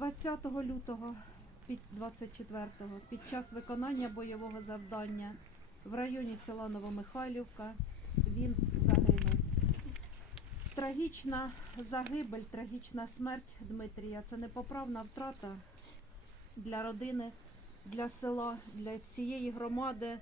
20 лютого під 24-го під час виконання бойового завдання в районі села Новомихайлівка він загинув. Трагічна загибель, трагічна смерть Дмитрія це непоправна втрата для родини, для села, для всієї громади.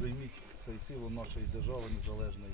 Прийміть цей силу нашої держави незалежної